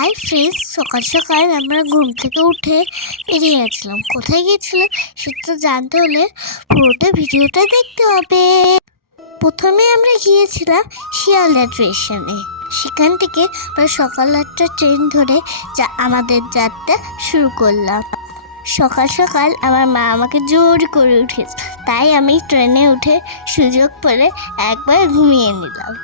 Hi friends, সকাল সকাল আমরা ঘুম থেকে উঠে বেরিয়ে গেছিলাম। কোথায় গিয়েছিলাম সেটা জানতে হলে পুরোটা ভিডিওটা দেখতে হবে। প্রথমে আমরা গিয়েছিলাম শিয়ালদা স্টেশনে। সেখান থেকে আমরা সকাল 8টার ট্রেন ধরে আমাদের যাত্রা শুরু করলাম। সকাল সকাল আমার মা আমাকে জোর করে উঠেছে, তাই আমি ট্রেনে উঠে সুযোগ পেলে একবার ঘুমিয়ে নিলাম।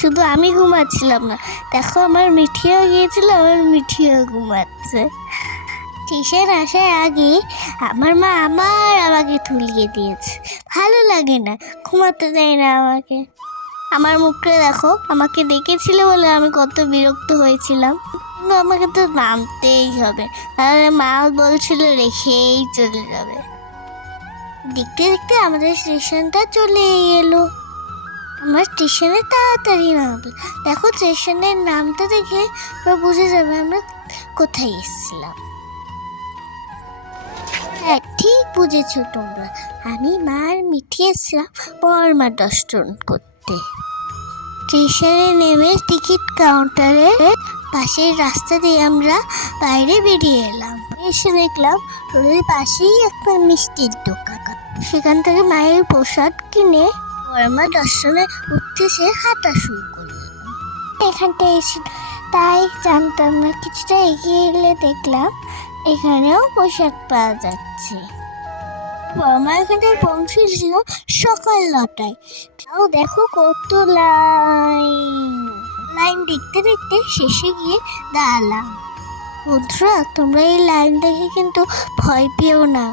শুধু আমি ঘুমাচ্ছিলাম না, দেখো আমার মিঠিও গিয়েছিল, আমার মিঠিও ঘুমাচ্ছে। স্টেশন আসার আগে আমার মা আমাকে তুলিয়ে দিয়েছে। ভালো লাগে না, ঘুমাতে দেয় না আমাকে। আমার মুখটা দেখো, আমাকে ডেকেছিল বলে আমি কত বিরক্ত হয়েছিলাম, কিন্তু আমাকে তো নামতেই হবে, তাহলে মা বলছিল রেখেই চলে যাবে। দেখতে দেখতে আমাদের স্টেশনটা চলে এলো। আমার স্টেশনে তাড়াতাড়ি নামবে। দেখো স্টেশনের নামটা দেখে বুঝে যাবে আমরা কোথায় এসেছিলাম। হ্যাঁ, ঠিক বুঝেছো তোমরা, আমি মার মিঠি এসেছিলাম বর্মা দর্শন করতে। স্টেশনে নেমে টিকিট কাউন্টারের পাশের রাস্তা দিয়ে আমরা বাইরে বেরিয়ে এলাম। এসে দেখলাম রোডের পাশেই একটা মিষ্টির দোকান। সেখান থেকে মায়ের প্রসাদ কিনে বর্মা দর্শনে উঠতেছে হাঁটা শুরু করলাম। এখানটা এসে তাই জানতাম না, কিছুটা এগিয়ে এলে দেখলাম এখানেও পোশাক পাওয়া যাচ্ছে। বর্মা এখানে পৌঁছেছিল সকাল 9টায়। তাও দেখো কত লাইন দেখতে দেখতে শেষে গিয়ে দাঁড়ালাম। বন্ধুরা, তোমরা এই লাইন দেখে কিন্তু ভয় পেও না।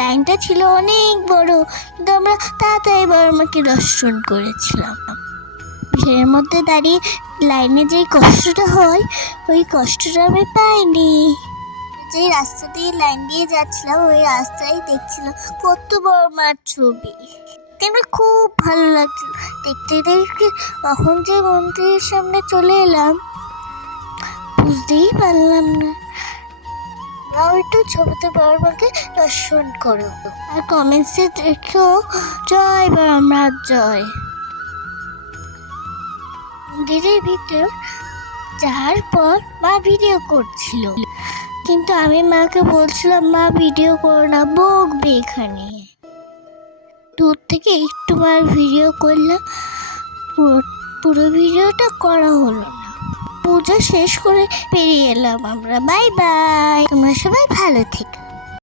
লাইনটা ছিল অনেক বড়, কিন্তু আমরা তাড়াতাড়ি বর্মাকে দর্শন করেছিলাম। ভিড়ের মধ্যে দাঁড়িয়ে লাইনে যে কষ্টটা হয়, ওই কষ্টটা আমি পাইনি। যে রাস্তা দিয়ে লাইন দিয়ে যাচ্ছিলাম, ওই রাস্তায় দেখছিলাম কত বর্মার ছবি। আমার খুব ভালো লাগছিল দেখতে দেখতে। কখন যে মন্দিরের সামনে চলে এলাম বুঝতেই পারলাম না। একটু ছবিতে বর্মাকে দর্শন করো আর কমেন্টসে দেখো জয় বর্মা জয়। মন্দিরের ভিতর যাওয়ার পর মা ভিডিও করছিল, কিন্তু আমি মাকে বলছিলাম মা ভিডিও করো না, বকবে এখানে। দূর থেকে একটু মার ভিডিও করলাম, পুরো ভিডিওটা করা হলো না। পুজো শেষ করে বেরিয়ে এলাম আমরা। বাই বাই, তোমরা সবাই ভালো থেকো।